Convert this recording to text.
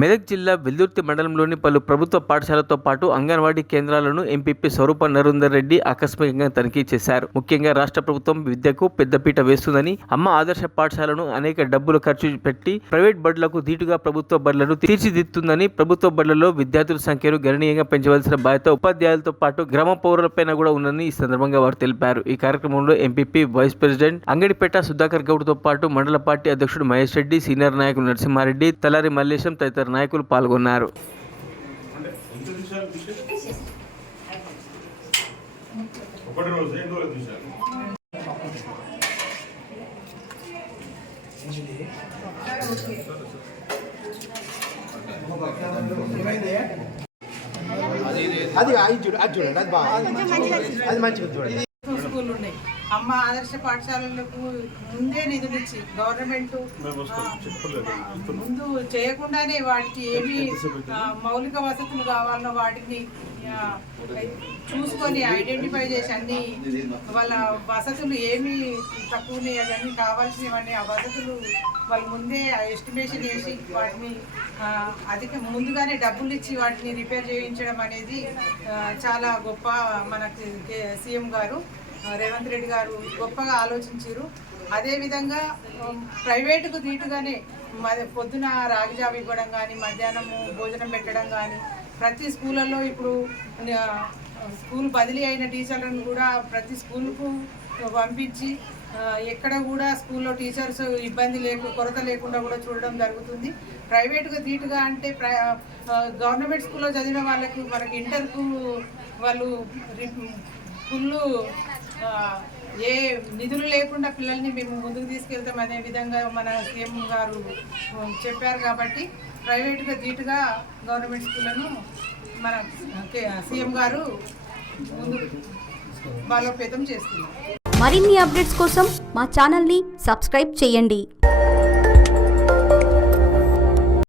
మెదక్ జిల్లా వెల్దుర్తి మండలంలోని పలు ప్రభుత్వ పాఠశాలతో పాటు అంగన్వాడీ కేంద్రాలను ఎంపీపీ స్వరూప నరేందర్ రెడ్డి ఆకస్మికంగా తనిఖీ చేశారు. ముఖ్యంగా రాష్ట్ర ప్రభుత్వం విద్యకు పెద్దపీట వేస్తుందని, అమ్మ ఆదర్శ పాఠశాలను అనేక డబ్బులు ఖర్చు పెట్టి ప్రైవేట్ బడులకు ధీటుగా ప్రభుత్వ బడులను తీర్చిదిద్దుతుందని, ప్రభుత్వ బడులలో విద్యార్థుల సంఖ్యను గణనీయంగా పెంచవలసిన బాధ్యత ఉపాధ్యాయులతో పాటు గ్రామ పౌరులపైన కూడా ఉందని ఈ సందర్భంగా వారు తెలిపారు. ఈ కార్యక్రమంలో MPP vice president Angadipeta Sudhakar గౌడ్తో పాటు మండల పార్టీ అధ్యక్షుడు మహేష్ రెడ్డి, సీనియర్ నాయకులు నరసింహారెడ్డి, తలారి మల్లేశం తదితర నాయకులు పాల్గొన్నారు. అది చూడండి, అది బాగుంది, అది మంచిగా చూడండి. స్కూల్ ఉన్నాయి. అమ్మ ఆదర్శ పాఠశాలలకు ముందే నిధులు ఇచ్చి గవర్నమెంట్ ముందు చేయకుండానే వాటికి ఏమి మౌలిక వసతులు కావాలనో వాటిని చూసుకొని ఐడెంటిఫై చేసి అన్ని వాళ్ళ వసతులు ఏమి తక్కువ ఉన్నాయి అవన్నీ కావాల్సినవన్నీ ఆ వసతులు వాళ్ళు ముందే ఎస్టిమేషన్ వేసి వాటిని ముందుగానే డబ్బులు ఇచ్చి వాటిని రిపేర్ చేయించడం అనేది చాలా గొప్ప మనకి సీఎం గారు రేవంత్ రెడ్డి గారు గొప్పగా ఆలోచించారు. అదేవిధంగా ప్రైవేటుకు దీటుగానే పొద్దున రాగిజావ ఇవ్వడం కానీ, మధ్యాహ్నము భోజనం పెట్టడం కానీ, ప్రతి స్కూళ్ళల్లో ఇప్పుడు స్కూల్ బదిలీ అయిన టీచర్లను కూడా ప్రతి స్కూల్కు పంపించి ఎక్కడ కూడా స్కూల్లో టీచర్స్ ఇబ్బంది కొరత లేకుండా కూడా చూడడం జరుగుతుంది. ప్రైవేటుగా ధీటుగా అంటే గవర్నమెంట్ స్కూల్లో చదివిన వాళ్ళకి మనకి ఇంటర్కు వాళ్ళు ఫుల్ ఏ నిధులు లేకుండా పిల్లల్ని మేము ముందుకు తీసుకెళ్తాం అనే విధంగా మన సీఎం గారు చెప్పారు. కాబట్టి ప్రైవేటుగా ధీటుగా గవర్నమెంట్ స్కూళ్ళను మన సీఎం గారు ముందు బలోపేతం చేస్తున్నారు. మరిన్ని అప్డేట్స్ కోసం మా ఛానల్ని సబ్స్క్రైబ్ చేయండి.